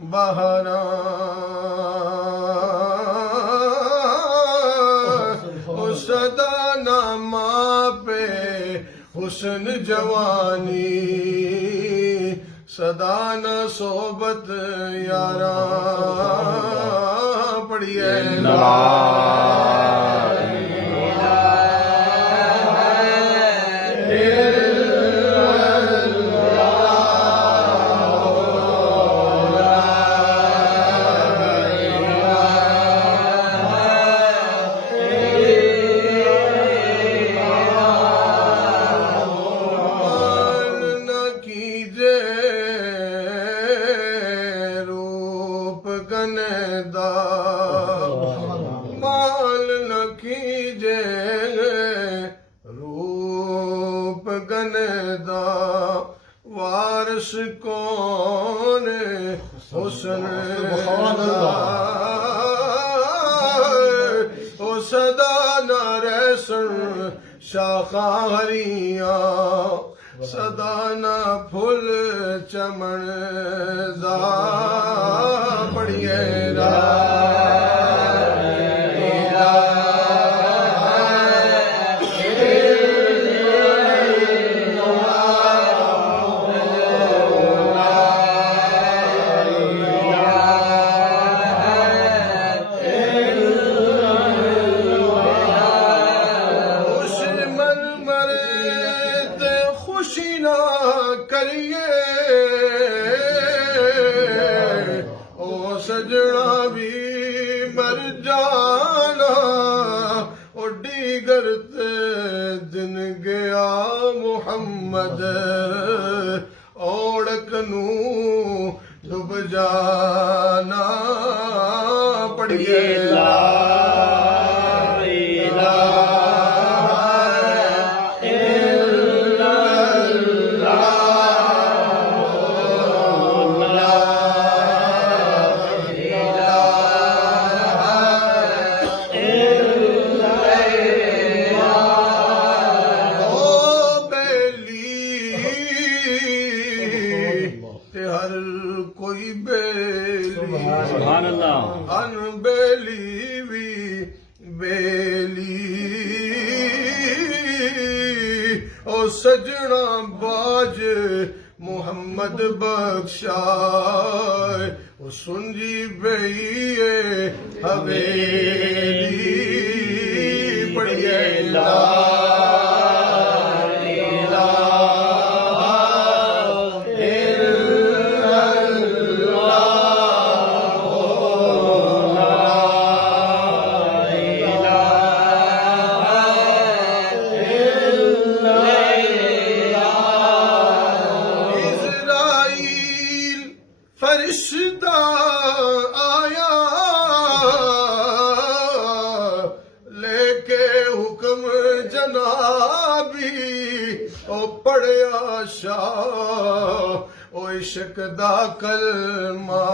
बहरा सदा नामा पे हुस्न जवानी सदा न सोबत यारा पढ़िए माल न कीजे रूप गनदा वारिस कौन हुस्न ओ सदा न रहसन शाखा हरिया सदा न फुल चमन दा पढ़िए खुशी ना करिए ओ सजना भी मर जाना ओ डीगर ते दिन गया मुहम्मद ओढ़क नू डूब जाना पड़िए हर कोई बेली अनबेली भी बेली ओ सजना बाज मोहम्मद बख्शा ओ सुनजी बईए हवेली पढ़िए फरिश्ता आया लेके हुक्म जनाबी ओ पढ़िया शाह ओ इश्क दा कलमा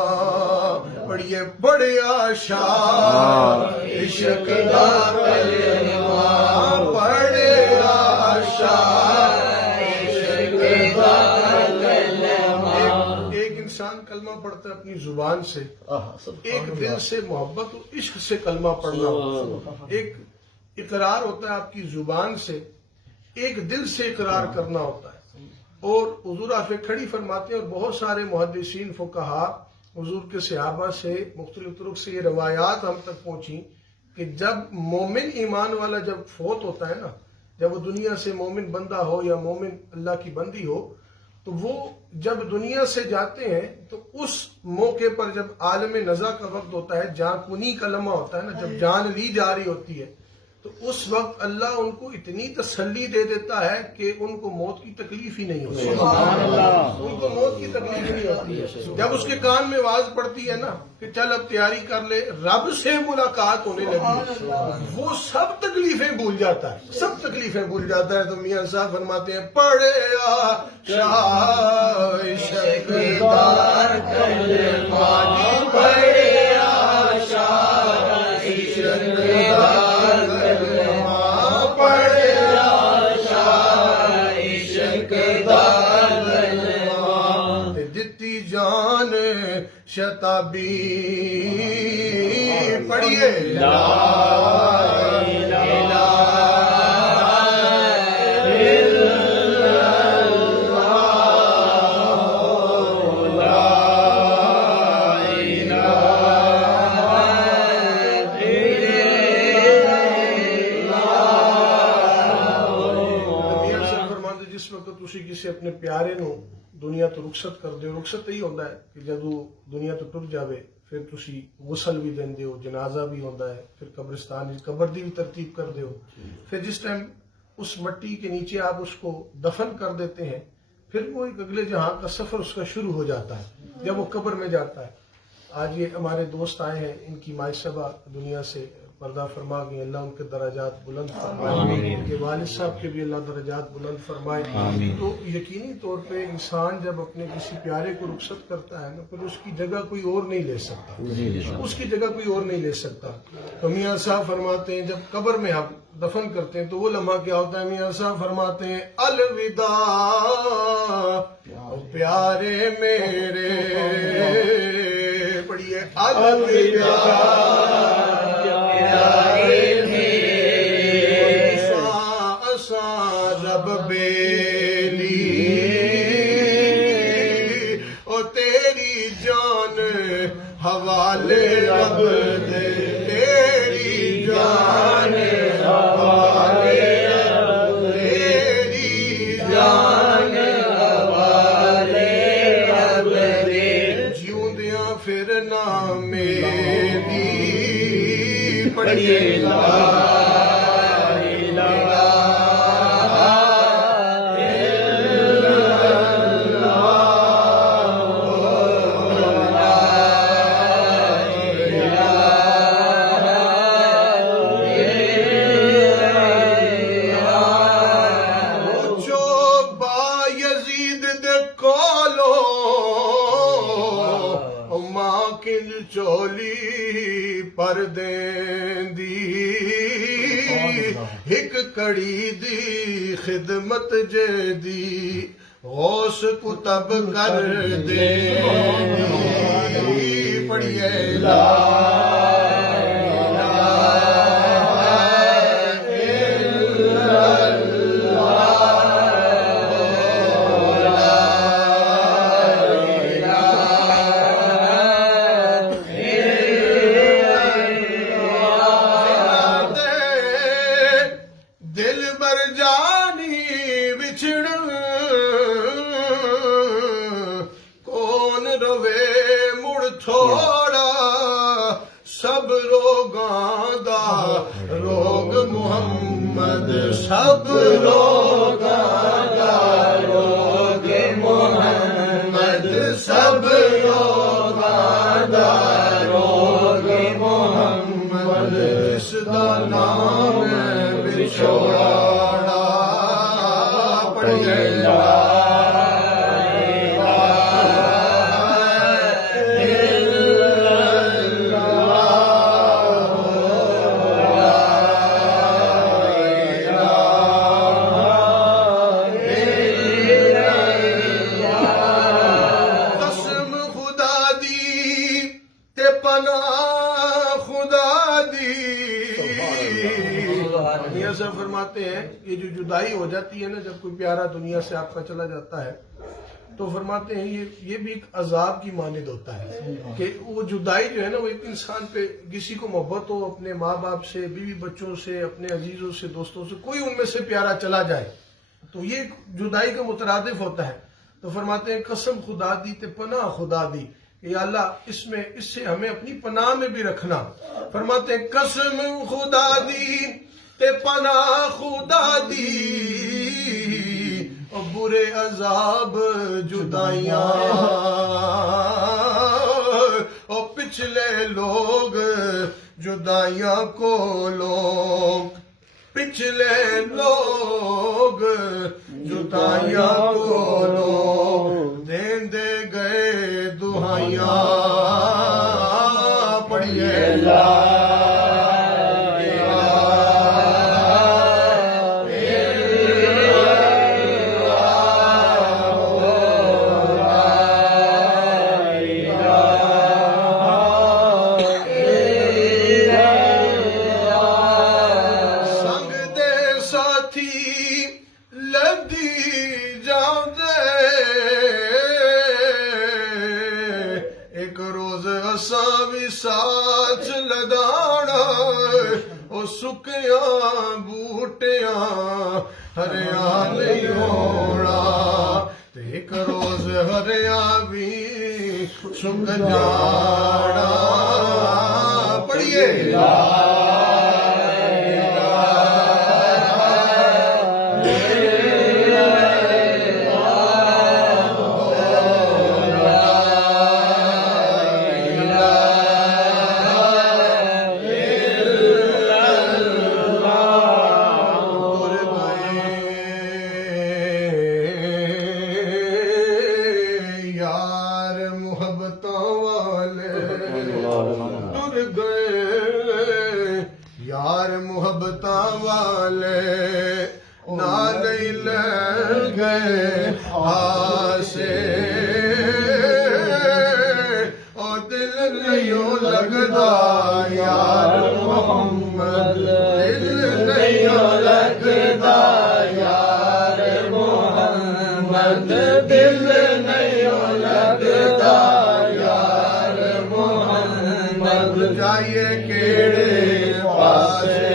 पढ़िए पढ़िया शाह इश्क दा कलमा पढ़िया शाह इश्क दा इंसान कलमा पढ़ता है अपनी जुबान से, एक दिल से मोहब्बत और इश्क से कलमा पढ़ना होता है। एक इकरार होता है आपकी जुबान से, एक दिल से इकरार करना होता है। और हुजूर आफे खड़ी फरमाते हैं और बहुत सारे मुहद्दिसीन फुकहा हुजूर के सहाबा से मुख्तलिफ तुरुक से ये रवायात हम तक पहुंची कि जब मोमिन ईमान वाला जब फौत होता है ना, जब वो दुनिया से मोमिन बंदा हो या मोमिन अल्लाह की बंदी हो, तो वो जब दुनिया से जाते हैं तो उस मौके पर जब आलम नज़ा का वक्त होता है, जान कुनी का लम्हा होता है ना, जब जान ली जा रही होती है, तो उस वक्त अल्लाह उनको इतनी तसल्ली दे देता है कि उनको मौत की तकलीफ ही नहीं होती, उनको मौत की तकलीफ नहीं होती है। जब उसके कान में आवाज पड़ती है ना कि चल अब तैयारी कर ले, रब से मुलाकात होने लगी, वो सब तकलीफें भूल जाता है, सब तकलीफें भूल जाता है। तो मियां साहब फरमाते हैं पढ़े दित्ती दी जान शताबी। पढ़िए ला किसी अपने प्यारे नु दुनिया तो रुखसत कर दो। रुखसत यही होता है कि जब दुनिया तो टुर जावे फिर तुसी गुसल भी देंदे हो, जनाजा भी होता है, फिर कब्रिस्तान कब्र दी भी तरतीब कर दे हो। फिर जिस टाइम उस मट्टी के नीचे आप उसको दफन कर देते हैं, फिर वो एक अगले जहां का सफर उसका शुरू हो जाता है जब वो कब्र में जाता है। आज ये हमारे दोस्त आए हैं, इनकी मायसबा दुनिया से पर्दा फरमा गई। अल्लाह उनके दराजात बुलंद फरमाए, उनके वालिद साहब के भी अल्लाह दराजात बुलंद फरमाए। तो यकीनी तौर पे इंसान जब अपने किसी प्यारे को रुखसत करता है ना, फिर उसकी जगह कोई और नहीं ले सकता, उसकी जगह कोई और नहीं ले सकता। तो मियाँ साहब फरमाते हैं जब कब्र में आप दफन करते हैं तो वो लम्हा क्या होता है? मियाँ साहब फरमाते हैं अलविदा प्यारे मेरे। पढ़िए अलविदा रब बेली ओ तेरी जान हवाले रब दे, तेरी जान हवाले रब दे, तेरी जान हवाले रब दे। जिउंदियां फिर ना मेरी। पढ़िए चोली पर देंदी हिक कड़ी दी खिदमत जेदी गौस कुतब कर दे। पढ़िए ला थोड़ा सब रोगां दा रोग मुहम्मद, सब रोगां दा रोग मुहम्मद, सब रोगां दा रोग मुहम्मद। जिसदा नाम विछोड़ा। पढ़िए फरमाते हैं ये जो जुदाई हो जाती है ना, जब कोई प्यारा दुनिया से आपका चला जाता है, तो फरमाते हैं ये भी एक अजाब की मानिद होता है कि वो जुदाई जो है ना, वो एक इंसान पे किसी को मोहब्बत हो अपने माँ बाप से, बीवी बच्चों से, अपने अजीजों से, दोस्तों से, कोई उनमें से प्यारा चला जाए तो ये जुदाई का मुतरादिफ होता है। तो फरमाते हैं कसम खुदा दी ते पनाह खुदा दी, या अल्लाह इससे हमें अपनी पनाह में भी रखना। फरमाते हैं कसम खुदा दी ते पनाह खुदा दी, और बुरे अजाब जुदाइयां और पिछले लोग जुदाइयां को लोग, पिछले लोग जुदाइयां को लोग देंदे गए दुहाइयां। पढ़िए ला एक रोज असा भी साच लदाना ओ सुकिया बूटिया हरिया नहीं होना एक रोज हरिया भी सुख जाना पढ़िए जाइए केड़े पासे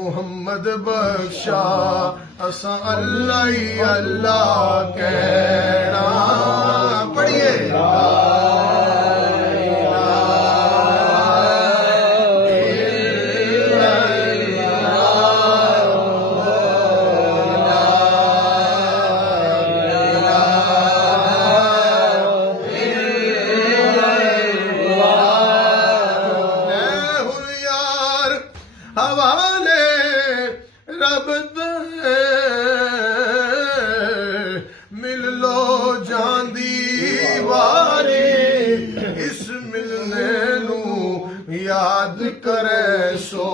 मोहम्मद बख्शा असा अल्लाह ही अल्लाह कहना पढ़िए करे सो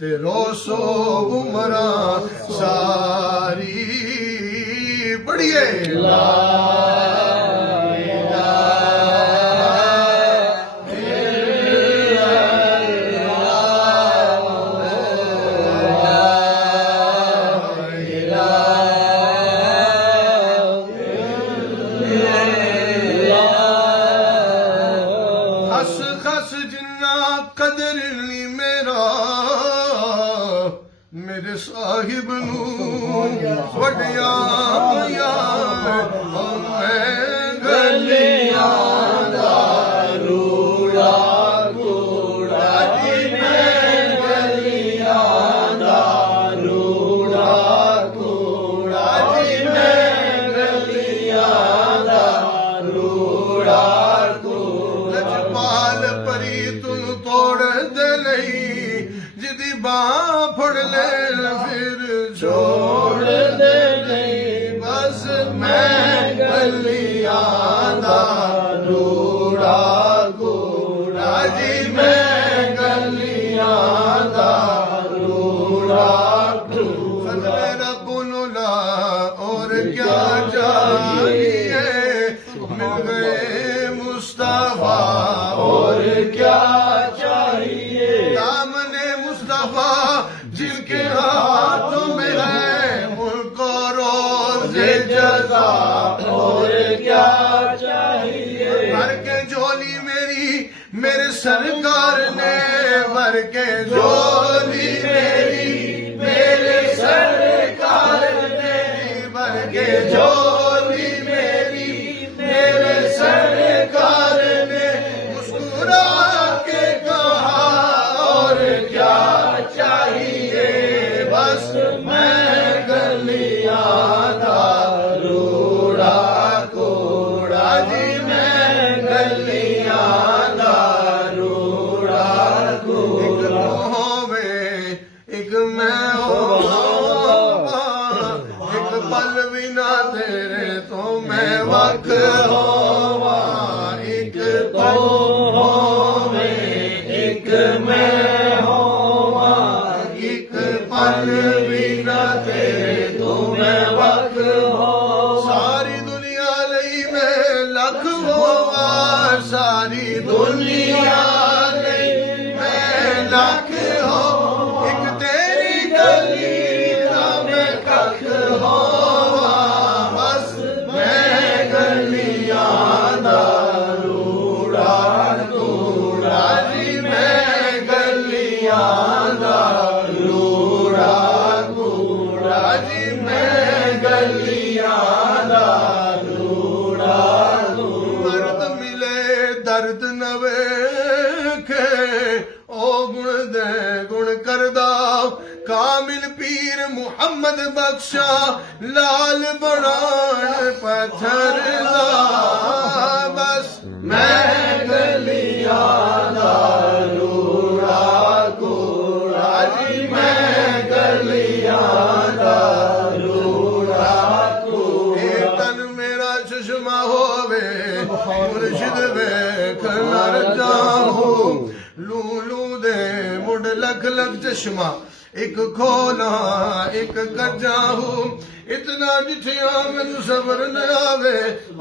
ते रोसो उमरा सारी बढ़िए मेरे साहिब नू वडिया गलियां दा रूड़ा कूड़ा जी मैं गलियां दा रूड़ा कूड़ा जी मैं गलियां दा रूड़ा कूड़ा लजपाल परी तुन तोड़ दे लई जिदी बां फड़ ले फिर छोड़ दे नहीं बस मैं गलियां दा रूड़ा कूड़ा जी मैं गलियां दा रूड़ा कूड़ा रब नु ला और क्या चाहिए मिल गए मुस्तफा और क्या चाहिए दामने मुस्तफा जिनके हाथों में है मुल्क और रोज़े जज़ा और क्या चाहिए भर के झोली मेरी मेरे सरकार ने भर के झोली मेरी मेरे सरकार ने भर के झोली मेरी मेरे सरकार ने मुस्कुरा के कहा और क्या चाहिए बस मैं गलियां दा रूड़ा कूड़ा जी मैं गलियां दा रूड़ा कूड़ा एक होवे एक मैं होवा एक पल बिना तेरे तो मैं वख होवा, एक तू होवे एक मैं होवा, एक पल बिना तेरे तो मैं वख हो। सारी दुनिया लई मैं लख होवा, सारी दुनिया लई मैं लख हो, एक तेरी गली दा मैं कख होवा, बस मैं गलियां दा रूड़ा कूड़ा जी, मैं गलियां दा रूड़ा कूड़ा जी, मैं गलियां दा रूड़ा कूड़ा। मर्द मिले दर्द न वेखे, ओ गुण दे गुण करदा, कामिल पीर मुहम्मद बख्शा, लाल बनाए पत्थर दा, बस मैं गलियां दा रूड़ा कूड़ा जी, मैं गलियां दा रूड़ा कूड़ा। ए तन मेरा चश्मा होवे, मुर्शिद वेख नर जाहू, लूलू दे मुड़ लख लख चश्मा, एक खोला एक कजाहू, इतना जिठिया मैनू सबर न आवे,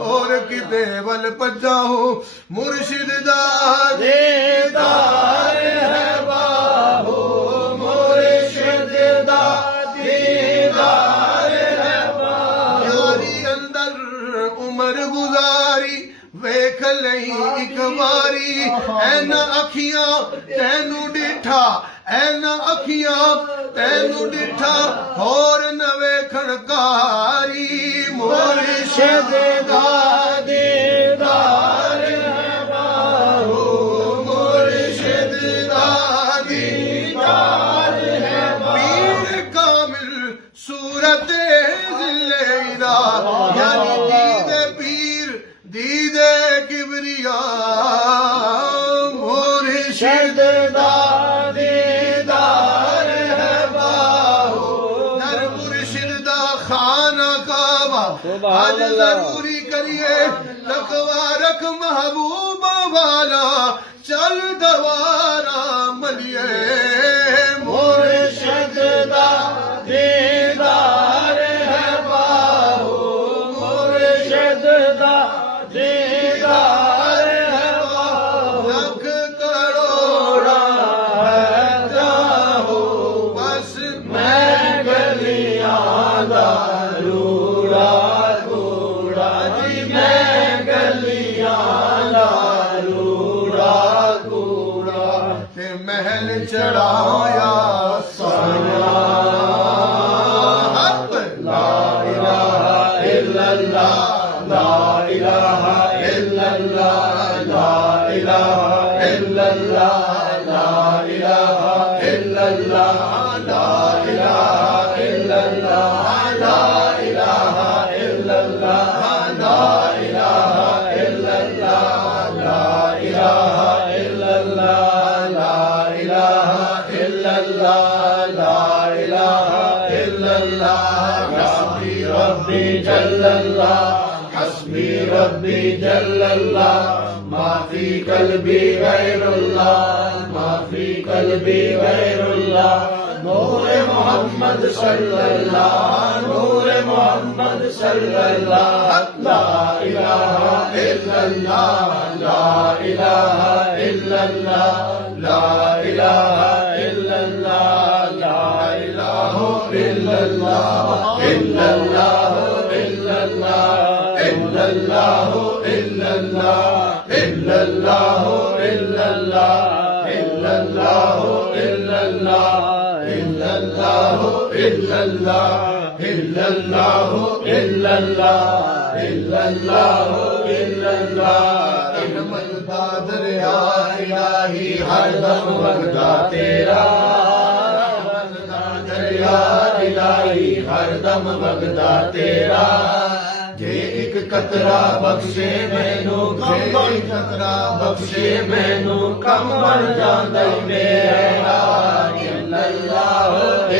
और किते वल पजाहू, मुर्शिद दा दीदार है बाहू, मुर्शिद दा दीदार है बाहू। यारी अंदर उमर गुजारी, वेख लई एक बारी, ऐना अखियां तैनू डिठा, ऐना अखियां तैनू डिठा, होर न वेखण कारी, मुर्शिद दा दीदार है बाहू, मुर्शिद दा दीदार है बाहू। पीर कामिल सूरत जिलेदा, यानी दीदे पीर दीदे किबरिया, मुर्शिद दा दीदार है बाहू, दर मुर्शिद दा खाना काबा, आज जरूरी करिए तकवा रख महबूबा वाला, चल दवारा मलिए, मुर्शिद दा दीदार है बाहू, मुर्शिद दा दीदार है बाहू। लख करोड़ा है जाहू, बस मैं गलियां दा रूड़ा कूड़ा जी, मैं गलियां दा रूड़ा कूड़ा। ते महल चढ़ाया साया, ला इलाहा इल्लल्लाह, ला इलाहा इल्लल्लाह, ला इलाहा इल्लल्लाह, ला इलाहा इल्लल्लाह, ला इलाहा इल्लल्लाह, ला इलाहा इल्लल्लाह, ला इलाहा इल्लल्लाह, ला इलाहा इल्लल्लाह, ला इलाहा इल्लल्लाह, ला इलाहा इल्लल्लाह। हस्बी रब्बी जल्लल्लाह, हस्बी रब्बी जल्लल्लाह, माफी कल्बी गैरुल्लाह, माफी कल्बी गैरुल्लाह, नूरे मोहम्मद सल्लल्लाह, नूरे मोहम्मद सल्लल्लाह, ला इलाहा इल्लल्लाह, ला इलाहा इल्लल्लाह, ला इलाहा इल्लल्लाह, ला इलाहा इल्लल्लाह, इल्लल्लाह इल्लल्लाह, इल्लल्लाह इल्लल्लाह, इल्लल्लाह इल्लल्लाह, इल्लल्लाह इल्लल्लाह, इल्लल्लाह इल्लल्लाह, इल्लल्लाह इल्लल्लाह, इल्लल्लाह इल्लल्लाह। रहमत दरिया इलाही हरदम वगदा तेरा, दरिया इलाही हरदम वगदा तेरा, जे एक कतरा बख्शे मैनू, जे एक कतरा बख्शे मैनू, कम बन जांदा मेरा। इल्लल्लाह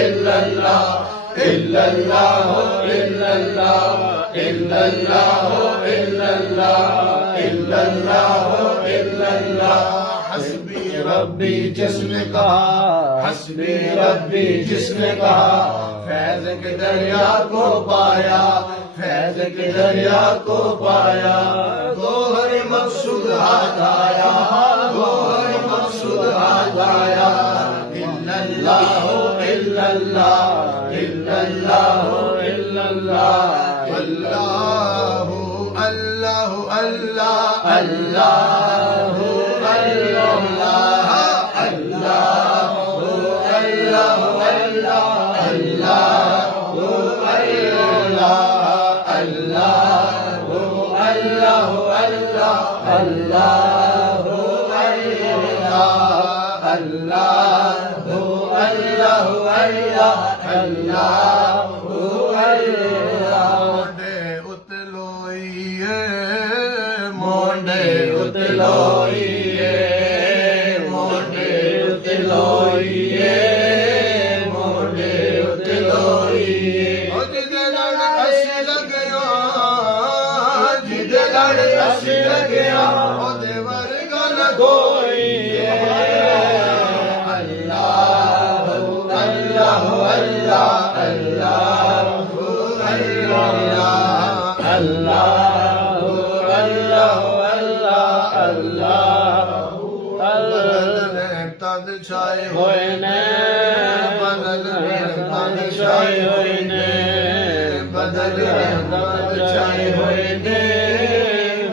इल्लल्लाह, इल्लल्लाह इल्लल्लाह, इल्लल्लाह इल्लल्लाह इल्लल्लाह इल्लल्लाह। हस्बी रब्बी जिसने कहा, हस्बी रब्बी जिसने कहा, फैज के दरिया को पाया, फैज के दरिया को पाया। गोहर मकसूद हाथ आया, गोहर मकसूद हाथ आया। इल्लल्लाह इल्लल्लाह इल्लल्लाह इल्लल्लाह। अल्लाह अल्लाह अल्लाह अल्लाह अल्लाह अल्लाह अल्लाह मोंडे उतलोइए, मोंडे उतलोइए, मोंडे उतलोइए। जिदे लड़ असी लगया, जिदे लड़ असी लगया, ओदे वर्गा न कोई। अल्लाह अल्लाह अल्लाह अल्लाह अल्लाह तद छाए होए ने, बदल तद छाए होए ने, बदल तद छाए होए ने,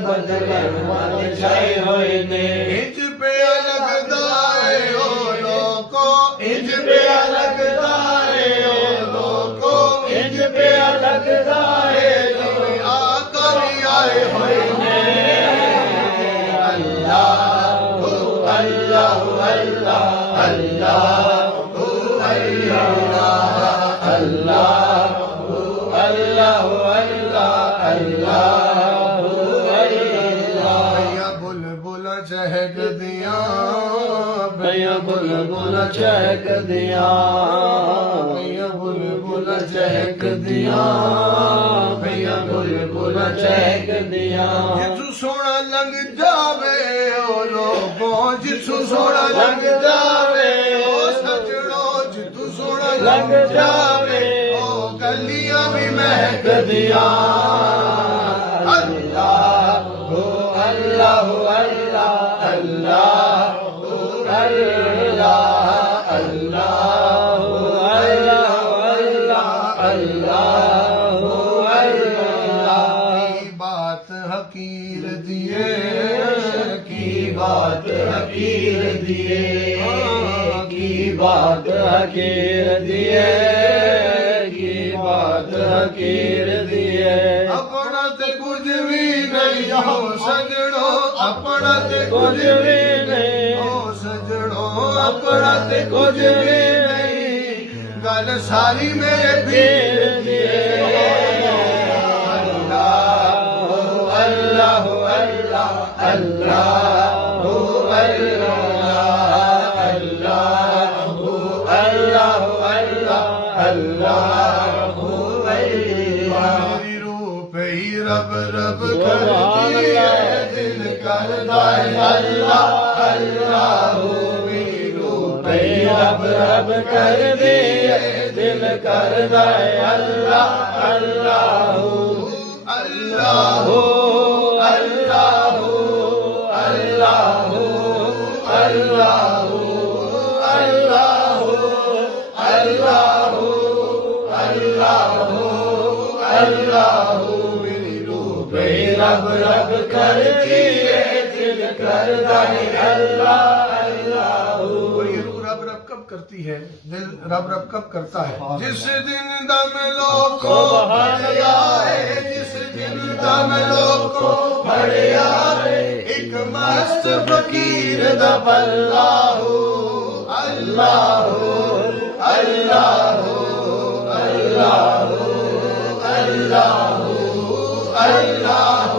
बदल तद छाए होए ने। इंज पे लगदा है ओ लोको, इंज पे लगदा है ओ लोको, इंज पे लगदा है जिवें आका भी आए होए ने। अल्लाह अल्लाह अल्लाह अल्लाह अल्लाह अल्लाह अल्लाह अल्लाह। भैया बुलबुल चहक दिया, भैया बुलबुल चहक दिया, भैया बुलबुल चहक दिया, भैया बुलबुल चहक दिया। जिथू सोना लंघ जावे ओ लोगों, जिथू सोना लंघ जावे ओ सजणो, जिथू सोना लंघ जावे ओ गलियां भी महक दिया। अल्लाह अल्लाह अल्लाह अल्लाह अल्लाह अल्लाह अल्लाह अल्लाह अल्लाह। की बात हकीर दिए, की बात हकीर दिए, की बात हकीर दिए, की बात हकीर दिए। अपना ते कुछ भी नहीं हो सजणो, अपना ते कुछ भी नहीं हो सजणो, अपना ते कुछ भी नहीं, गल सारी मेरे पीर दिए। अल्लाह अल्लाह अल्लाह अल्लाह अल्लाह अल्लाह अल्लाह। मेरी रूप ही रब रब करती है, दिल करता है अल्लाह अल्लाह। मेरी रूप ही रब रब करती है, दिल करता है अल्लाह अल्लाह अल्लाह अल्लाह अल्लाह अल्लाह अल्लाह अल्लाह अल्लाह। मेरी रूह रब रब करती है, दिल करता है अल्लाह अल्लाह। ये रूह रब रब कब करती है, दिल रब रब कब करता है? जिस दिन दम लोको भड़या है, जिस दिन दम लोको भड़या है, एक मस्त फकीर दा बल्ला हो। अल्लाह अल्लाह अल्लाह अल्लाह अल्लाह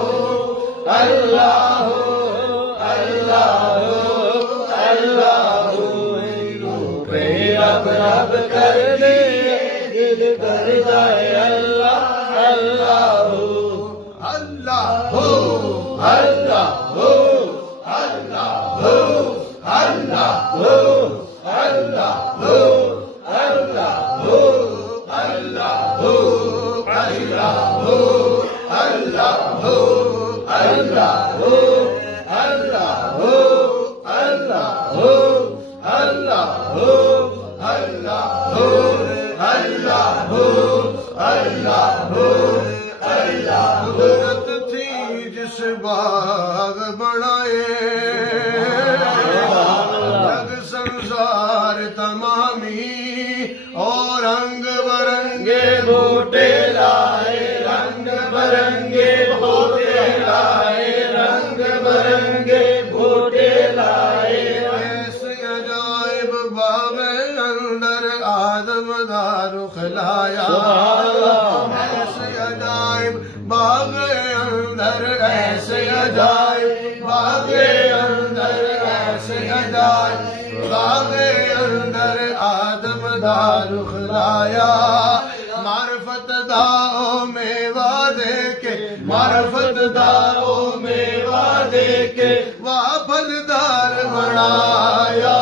अल्लाह अल्लाह अल्लाह। रब रब कर दे, दिल करदा है अल्लाह अल्लाह। अल्लाह हो अल्लाह हो अल्लाह हो अल्लाह हो अल्लाह हो अल्लाह हो अल्लाह हो अल्लाह हो अल्लाह हो अल्लाह कुदरत थी जिस बाग बनाए जग संसार तमामी और रंग बरंगे बूटे लाए रंग बरंगे बूटे लाए रंग बरंगे बूटे लाए ऐसे अजायब बाग अंदर आदम दा रुख लाया ऐसे अजायब बाग अंदर ऐसे अजायब बाग अंदर ऐसे अजायब बाग अंदर आदम दा रुख लाया मार्फत दाओ मेवा दे के मार्फत दाओ मेवा दे के वाह फलदार बनाया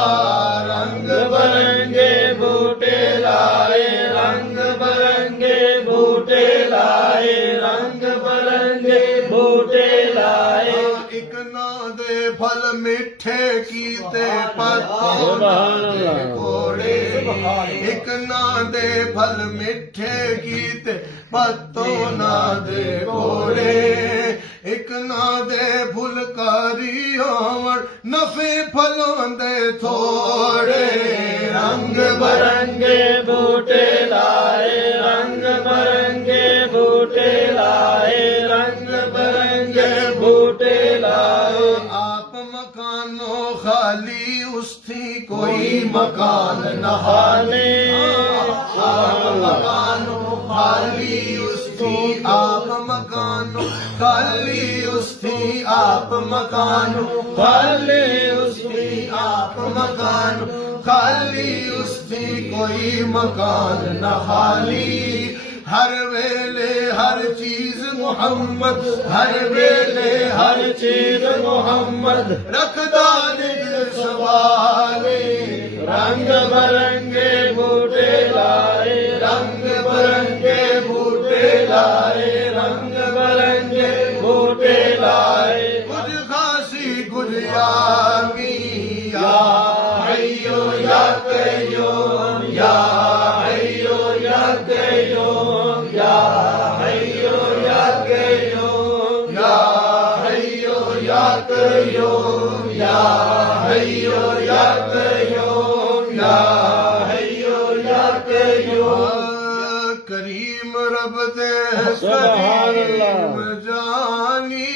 रंग बरंगे बूटे लाए रंग बरंगे बूटे लाए रंग बरंगे बूटे लाए एक ना दे फल मिठे कीते पत्ते कोड़े एक ना दे फल मिठे कीते पत्तों ना दे कोड़े एक ना दे फुलकारी होवण नफे फलों दे थोड़े रंग बरंगे बूटे लाए रंग बरंगे बूटे लाए रंग बरंगे बूटे लाए आप मकानों खाली उस थी कोई मकान नहाने आप मकानों खाली उस थी आप मकानों खाली उस थी आप मकानों खाली उस थी आप मकानों खाली उस थी कोई मकान न खाली हर वेले हर चीज मोहम्मद हर वेले हर चीज मोहम्मद रखदा दिल सवाले रंग बरंगे बूटे लाए रंग बरंगे बूटे लाए रंग बरंगे बूटे लाए कुछ खासी कुछ यामी या हय्यो या कय्यूम या हय्यो या कय्यूम या हय्यो या कय्यूम या हय्यो या कय्यूम या हय्यो या कय्यूम या हय्यो या कय्यूम करीम रब दे करीम जानी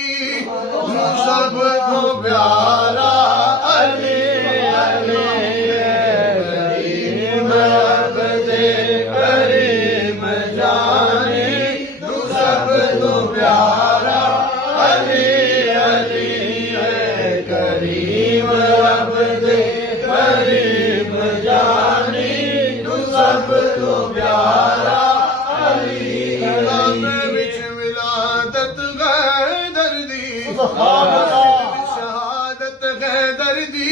सब को प्यारा अली अली करीम रब दे करीम जानी सब को प्यारा अली अली करीम रब दे करीम जानी सब को प्यारा अली विच विलादत गए दर्दी शहादत गए दर्दी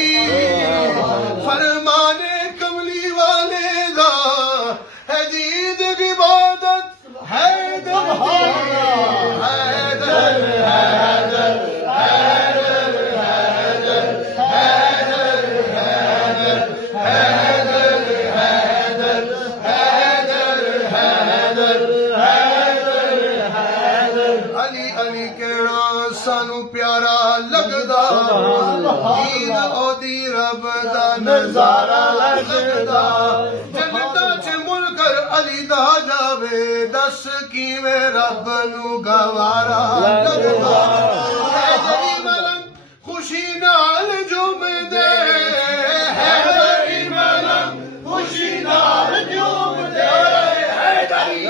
फरमाने कमली वाले दा है दीद की इबादत है हैदर हैदर हैदर हैदर हैदर हैदर हैदर हैदर हैदर हैदर हैदर अली अली कहना सानू प्यारा लगदा ईद ओदी रब दा नजारा लगदा जन्नतां च मुनकर अली दा जावे दस किवें रब नू गवारा लगदा हैदरी मलंग खुशी नाल झूमदे हैदरी मलंग खुशी नाल झूमदे हैदरी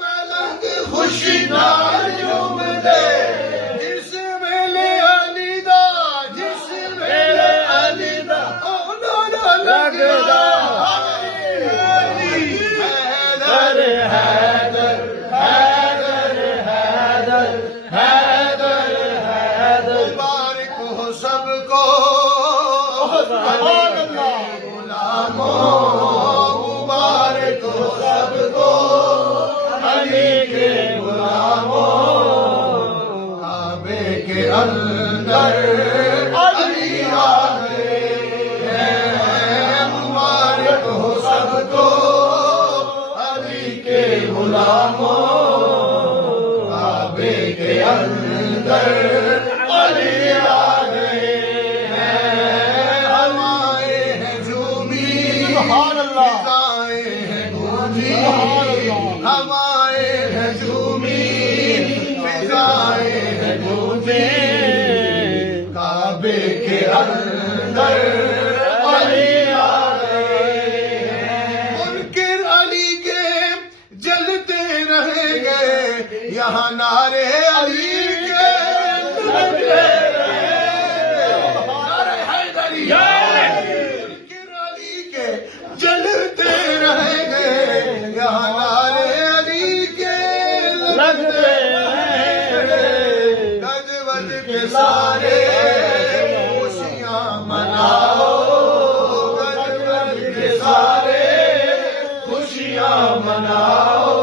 मलंग खुशी नाल झूमदे जिस वेले अली दा जिस वेले अली दा ओ ना लगदा हैदर हैदर हैदर हैदर हैदर हैदर मुबारक हो अंदर अली आ गए हैं, मुबारक हो सबको अली के गुलामों, काबे के अंदर अली आ गए हैं, हवाएं हैं झूमी, फिजाएं हैं गूंजी, हवाएं हैं झूमी, फिजाएं हैं गूंजी, काबे के अंदर अली आ गए हैं। मुनकिर अली के जलते रहेंगे, यहाँ नारे अली के लगते रहेंगे, नारे हैदरी, मुनकिर अली के जलते रहेंगे, यहाँ नारे अली के लगते रहेंगे, गज वज के सारे खुशियाँ मनाओ, गज वज के सारे खुशियाँ मनाओ,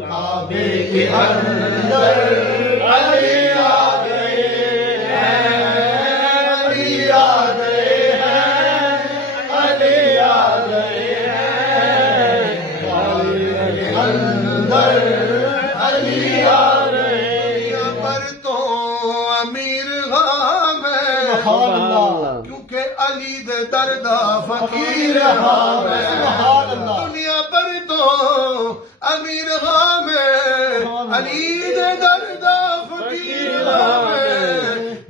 काबे के अंदर अली आ गए हैं, अली आ गए हैं, अली आ गए हैं, काबे के अंदर अली आ गए हैं। पर तो अमीर हाँ मैं, क्योंकि अली दे दरदा फकीर हाँ मैं, दुनिया पर तो अमीर हाँ मैं, अली दे दरदा फकीर हाँ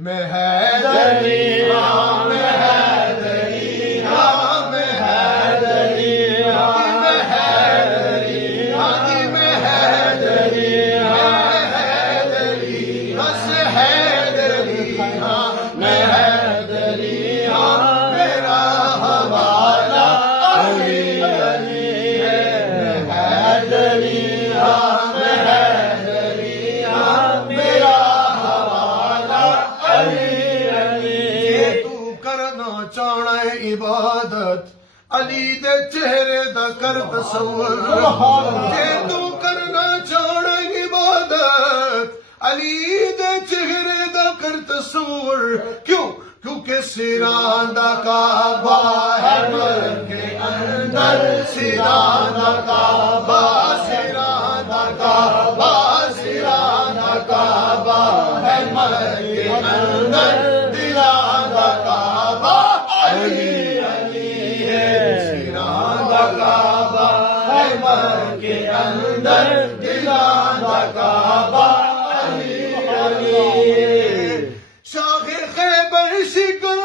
मैं हैदरी हाँ, मैं हैदरी हाँ, मैं हैदरी हाँ, मैं हैदरी हाँ, मैं हैदरी हाँ, हैदरी बस हैदरी हाँ, मैं हैदरी हाँ, मेरा हवाला अली अली है, मैं हैदरी हाँ, मैं हैदरी हाँ, मेरा हवाला अली अली। जे तू करना चाहना है इबादत अली दे चेहरे दा कर तसव्वुर, जे तू करना चाहना है इबादत अली दे चेहरे दा कर तसव्वुर, क्यों? क्योंकि सिरां दा काबा है मन के अंदर, सिरां दा काबा, सिरां दा काबा, सिरां दा काबा है मन के अंदर, दिलां दा काबा अली अली है, सिरां दा काबा है मन के अंदर, दिलां दा काबा अली अली। शाहे खैबर शिकर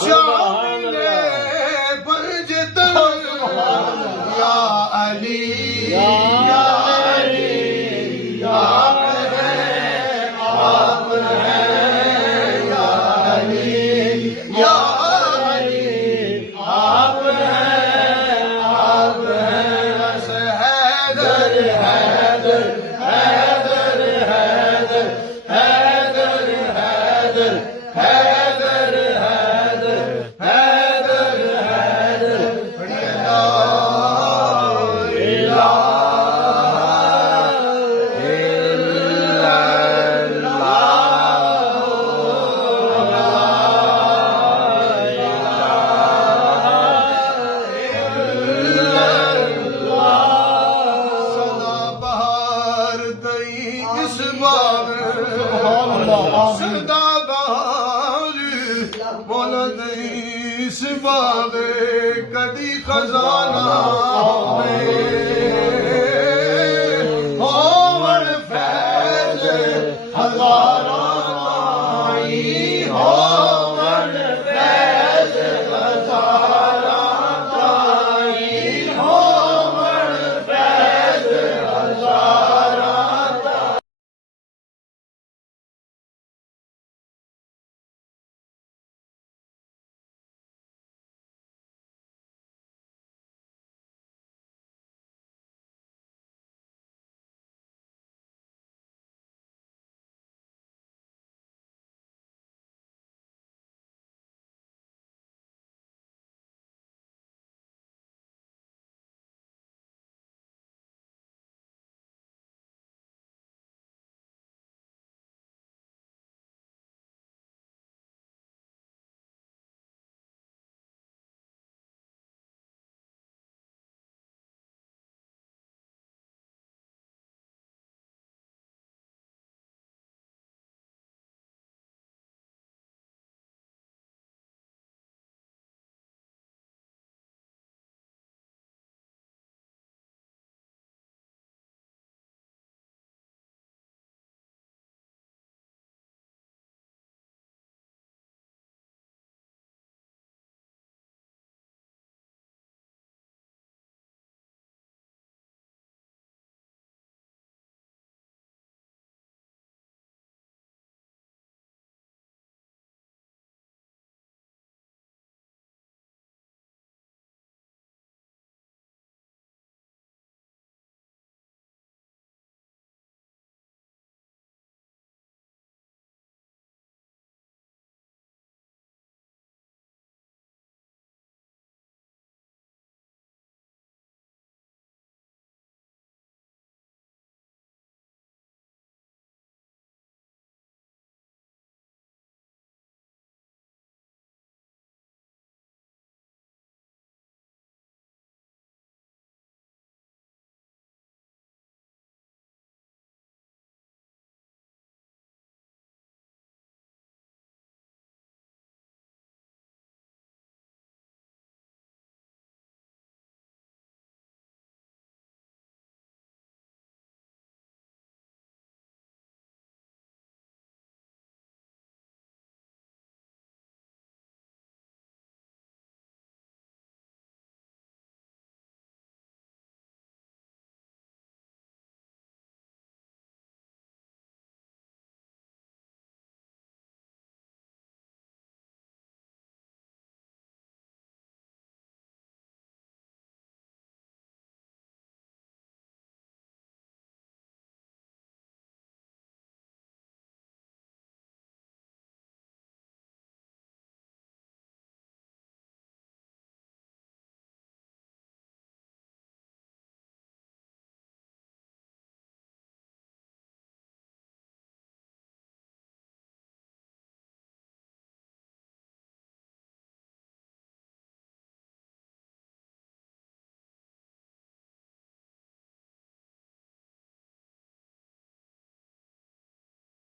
शामिल बरजतन, या अली या अली या आप हैं, आप हैं या अली या अली, आप हैं, आप हैं बस हैदर हैदर हैदर हैदर हैदर हैदर हैदर हैदर हैदर हैदर ला इलाहा इल्लल्लाह। सदा बहार दई इस बाग, सदा बहार मौला दई इस बाग, कदी खजाना में